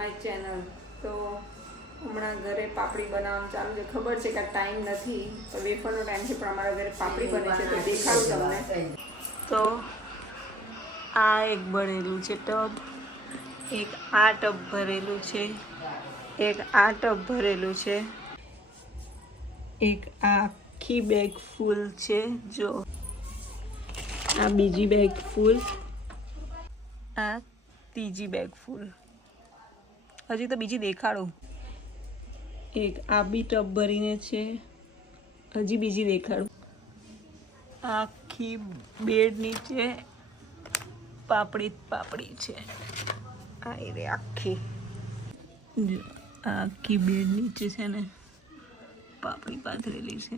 My channel. તો હમણાં ઘરે પાપડી બનાવવાનું ચાલુ છે. ખબર છે કે ટાઈમ નથી, તો વેફરનો ટાઈમ છે, પણ અમારા ઘરે પાપડી બને છે, તો દેખાડું તમને. તો આ એક ભરેલું છે ટબ, એક આ ટબ ભરેલું છે, એક આ ટબ ભરેલું છે, એક આખી બેગ ફૂલ છે. જો આ બીજી બેગ ફૂલ, આ ત્રીજી બેગ ફૂલ. હજી તો બીજી દેખાડું. એક આ બી ટબ ભરીને છે, હજી બીજી દેખાડું. આખી બેડ નીચે પાપડી પાપડી છે. આ રે આખી, જો આખી બેડ નીચે છે ને પાપડી પાથરેલી છે.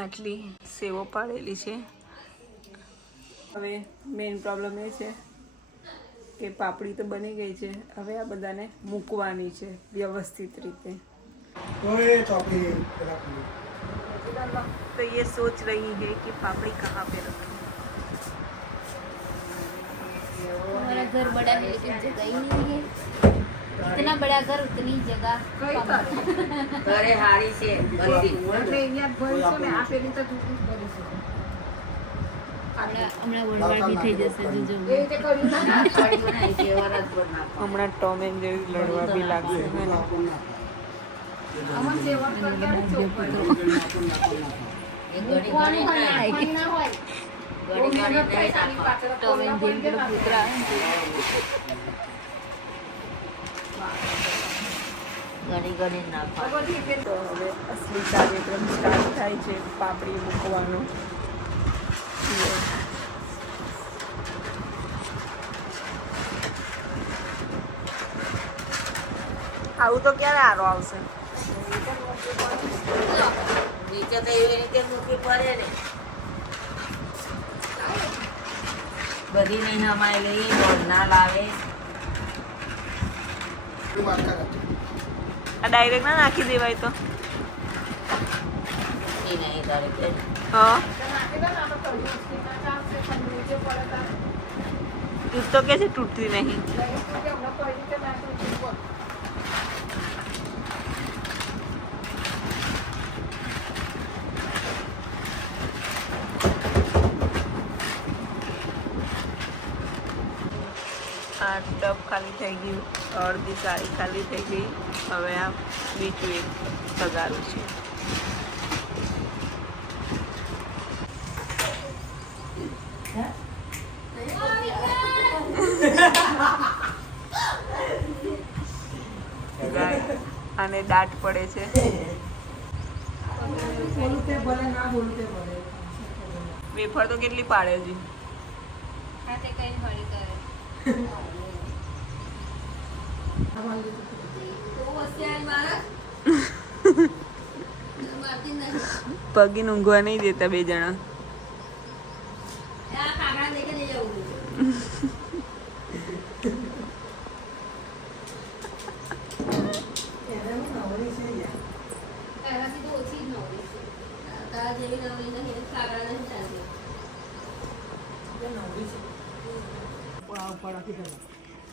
આટલી સેવો પાડેલી છે. હવે મેઇન પ્રોબ્લેમ એ છે કે પાપડી તો બની ગઈ છે, હવે આ બધાને મૂકવાની છે વ્યવસ્થિત રીતે. तो ये सोच रही है कि पापड़ी कहाँ पे रखें. हमारा घर बड़ा है लेकिन जगह ही नहीं है. इतना बड़ा घर उतनी जगह. ઘરે હારી છે બધી. હમણાં વળવાળ બી થઈ જશે જોજો. હમણાં ટોમ એન્ડ જેરી લડવા બી લાગશે. ઘણી ઘણી નાખવા. તો હવે અસલી કાર્યક્રમ સ્ટાર્ટ થાય છે, પાપડી મૂકવાનો. આવું તો ક્યારે આરો આવશે? નીચે તો એવી રીતે મૂકી પડે ને. બધી નહીં હમાય લઈએ, દોડ ના લાવે. આ ડાયરેક્ટ ના નાખી દેવાય તો? એ નહીં તારે. હા, તું તો कैसे टूटती नहीं? આ ટબ ખાલી થઈ ગયું, અડધી સાડી ખાલી થઈ ગઈ. હવે આ બીજું એક સગારું છે. આને દાટ પડે છે. વેફર તો કેટલી પાડે છે? હાથે કઈ હળી કરે. પગી ઊંઘવા નહીં દેતા બે જણા.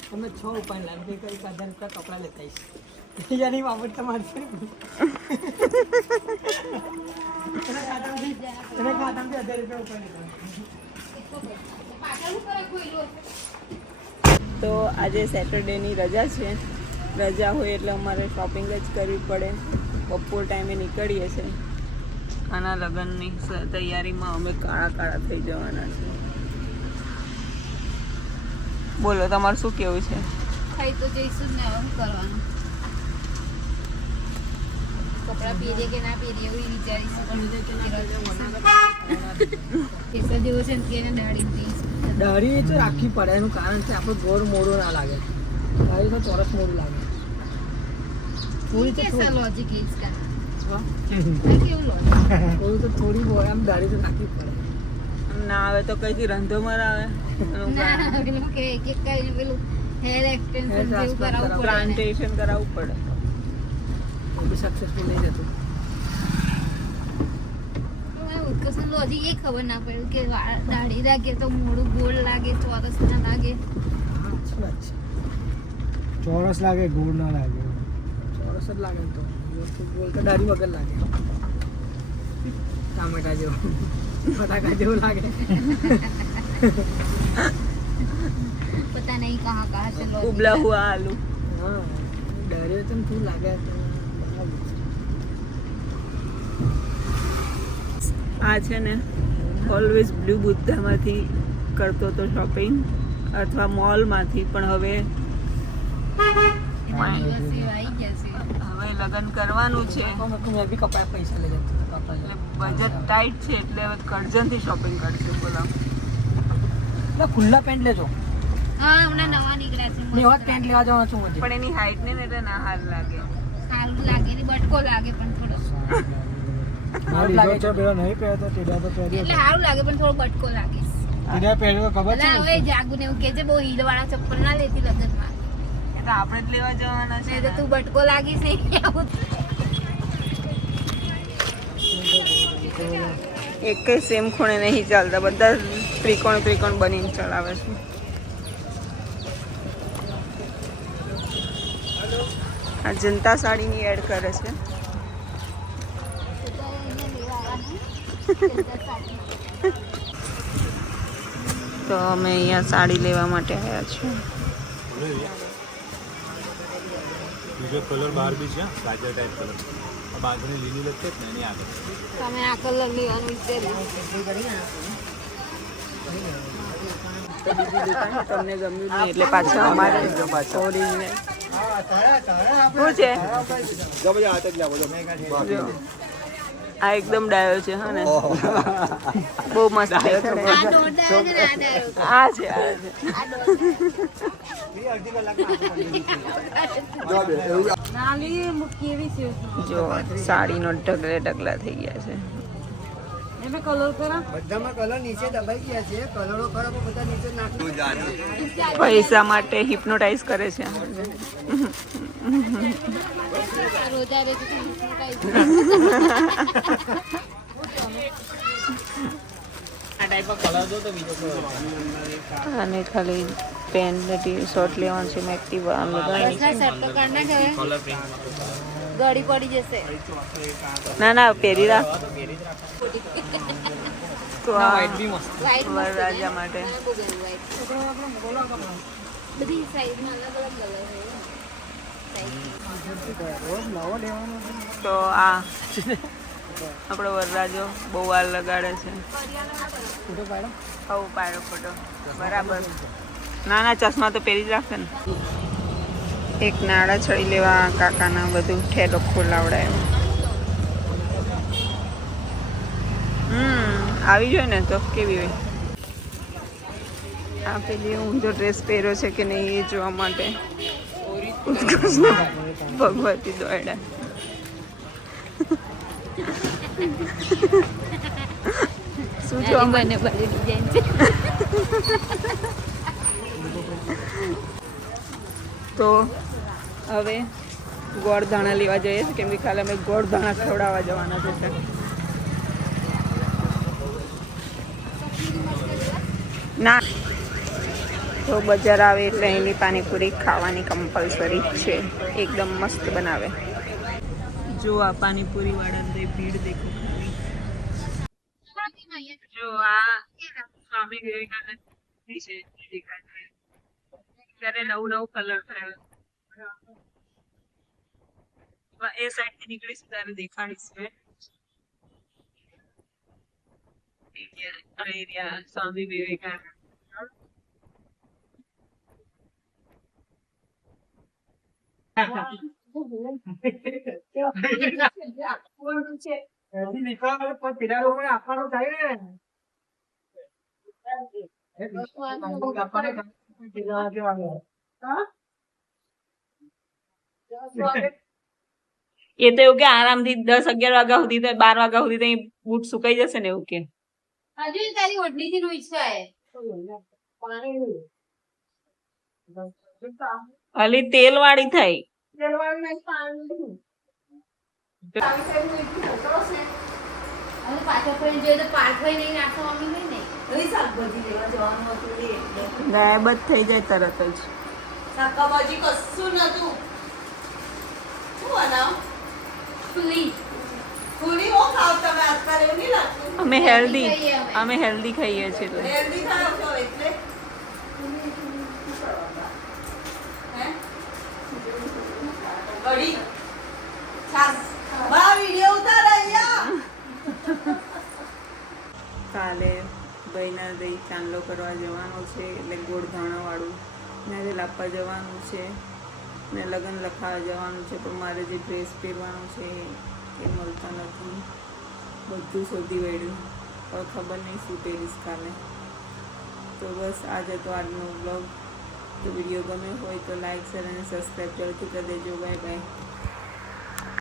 તમે 6 ઉપાય લાગે કઈ સાધન પર કપડા લેતા આવીશ. યાની બાબત તમારે છે. એને ખાતામાંથી 1000 રૂપિયા ઉપાય. તો આજે સેટરડેની રજા છે. રજા હોય એટલે અમારે શોપિંગ જ કરવી પડે. બપોર ટાઈમે નીકળીએ છીએ. આના લગ્નની તૈયારીમાં અમે કાળા કાળા થઈ જવાના છે. બોલો, તમારું શું કેવું છે? ખાઈ તો જઈશું જ ને, હવે શું કરવાનું? કપડા પહેરીએ કે ના પહેરીએ એવું વિચારીશું. કેસર જેવો છે ને તેને દાડી દઈશું. દાઢી તો રાખવી પડે. એનું કારણ છે આપણું ગોળ મોડું ના લાગે. દાઢી તો ચોરસ મોડું લાગે. થોડી તો कैसा लॉजिक है इसका? હા? કેવું लॉजिक? થોડી તો થોડી બહુ આમ દાઢી તો રાખવી પડે. ના આવે તો કઈથી રંધો મરાવે. ના પેલું કે એક એક કરીને પેલું હેર એક્સટેન્શન જેવું કરાવવું પડે. પ્લાન્ટેશન કરાવવું પડે. તો બી સક્સેસફુલ નહીં જતું. કશું લોજિક એ ખબર ના પડ્યું કે દાઢી રાખે તો મોડું ગોળ લાગે, ચોરસ ના લાગે. હા, 6 સાચી વાત છે. ચોરસ લાગે, ગોળ ના લાગે. ચોરસ જ લાગે ને તો ગોલ તો દારી વગર લાગે. ટામેટા જેવું બટાકા જેવું લાગે. पता नहीं कहाँ कहाँ से लोग ઉબલા હુઆ આલુ. હા દારી તો તું લાગે તો આ છે ને ઓલવેઝ બ્લુ બુદ્ધામાંથી કરતો હતો શોપિંગ અથવા મોલમાંથી, પણ હવે દિવસે આવી ગયા છે. હવે લગ્ન કરવાનું છે મેં બી કપાય પૈસા લઈ જતો એટલે બજેટ ટાઈટ છે એટલે હવે કરજણથી શોપિંગ કરશે. બોલો ખુલ્લા પેન્ટ લેજો. હા હમણાં નવા નીકળ્યા છે મેં એવા જ પેન્ટ લેવા જવાનો છું હજી. પણ એની હાઈટ ને એટલે ના હાર લાગે. સારું લાગે ને બટકો લાગે પણ થોડો સારું લાગે છે. પેલા નહીં પહેરતો, ટીડા તો પહેર્યો. એટલે સારું લાગે પણ થોડો બટકો લાગે ટીડા પહેર્યો ખબર છે એટલે હવે જાગુ ને એવું કે છે બહુ હીલ વાળા ચપ્પલ ના લેતી લગ્નમાં એ તો આપણે જ લેવા જવાના છે નહીં તો તું બટકો લાગીશ નહીં આવું એક સેમ ખૂણે નહીં ચાલતા, બધા ત્રિકોણ ત્રિકોણ બનીને ચલાવે છે. આ જનતા સાડીની એડ કરે છે. તો અમે અહીંયા સાડી લેવા માટે આવ્યા છીએ. બીજો કલર બહાર બી છે, ગાજર ટાઈપ કલર. આ બાજુની લીલી લગતી જ ને એની આગળ. તમે આ કલર લેવાનું વિચાર્યું તમને ગમ્યું નહીં એટલે પાછા અમારે ઓરિજિનલ શું છે? જો, આ એકદમ ડાયો છે હા ને, બહુ મસ્ત દેખાય. આ દોઢ ને આ ડાયો. આ છે આ છે. આ દોઢ. જો સાડીનો ઢગલે ઢગલા થઈ ગયા છે. બધામાં કલર નીચે દબાઈ ગયા છે. કલરો ખરાબ બધા નીચે નાખી. પૈસા માટે હિપ્નોટાઇઝ કરે છે. રોજા રે તો અને ખાલી પેન્ટ શર્ટ લેવાનું છે. મેં એક્ટિવા શર્ટ તો કાઢના જ હવે ગળી પડી જશે ના ના પહેરી રાખ. તો આ વ્હાઈટ વરરાજા માટે બધી સાઈઝમાં અલગ અલગ કલર તો આ આપણો વરરાજો બહુ વાર લગાડે છે. આવું પાડો ફોટો બરાબર. ના ના ચશ્મા તો પહેરી જ રાખશે ને. એક નાળા છડી લેવા કાકાના બધું ઠેલો ખોલાવડાયો. આવી જોઈએ ને તો કેવી હોય. આ પેલી ઊંધો ડ્રેસ પહેર્યો છે કે નહીં એ જોવા માટે ભગવતી દોડ્યા. શું જોવા બને બધી ડિઝાઇન છે તો હવે ગોળ ધાણા લેવા જઈએ છીએ, કેમ કે કાલે અમે ગોળ ધાણા ખવડાવવા જવાના છે. ના તો બજાર આવે એટલે અહીંની પાણીપુરી ખાવાની કમ્પલસરી છે. એકદમ મસ્ત બનાવે. જો આ પાણીપુરી વાળા ભીડ દેખો. જો આ સ્વામી વિવેકાનંદ છે ત્યારે નવું નવું કલર થયો. એ સાઈડ થી નીકળીશ ત્યારે દેખાડીશ. સ્વામી વિવેકાનંદ એ તો એવું કે આરામથી 10-11 વાગ્યા સુધી 12 વાગ્યા સુધી તો બૂટ સુકાઈ જશે ને એવું કે. હજુ તારી ઓઢણી થી ઈચ્છા અલી તેલ વાળી થઈ. પાછો ફરી જોઈએ તો પાર્કભાઈ નહીં નાખવા મમ્મી નહીં ગાયબ જ થઈ જાય તરત જ. નક્કા હજી કશું નતું. શું બનાવ? ફૂલી પૂરી બહુ ખાવ તમે આજકાલ, એવું નહીં લાગતું? અમે હેલ્ધી ખાઈએ અમે. અમે હેલ્ધી ખાઈએ છીએ એટલે હેલ્ધી ખાવ છો એટલે? હે? કઢી? છાશ? બા વિડીયો ઉતાર અહીંયા. કાલે ભાઈના દહીં ચાંદલો કરવા જવાનો છે એટલે ગોળ ધાણાવાળું નારિયેલ આપવા જવાનું છે ને લગ્ન લખાવા જવાનું છે, પણ મારે જે ડ્રેસ પહેરવાનો છે એ મળતા નથી. બધું શોધી વળ્યું, હવે ખબર નહીં શું પહેરીશ કાલે. તો બસ આ જ હતો આજનો બ્લોગ. તો વિડીયો ગમ્યો હોય તો લાઈક શેર અને સબસ્ક્રાઈબ જરૂરથી કરી દેજો. Bye bye.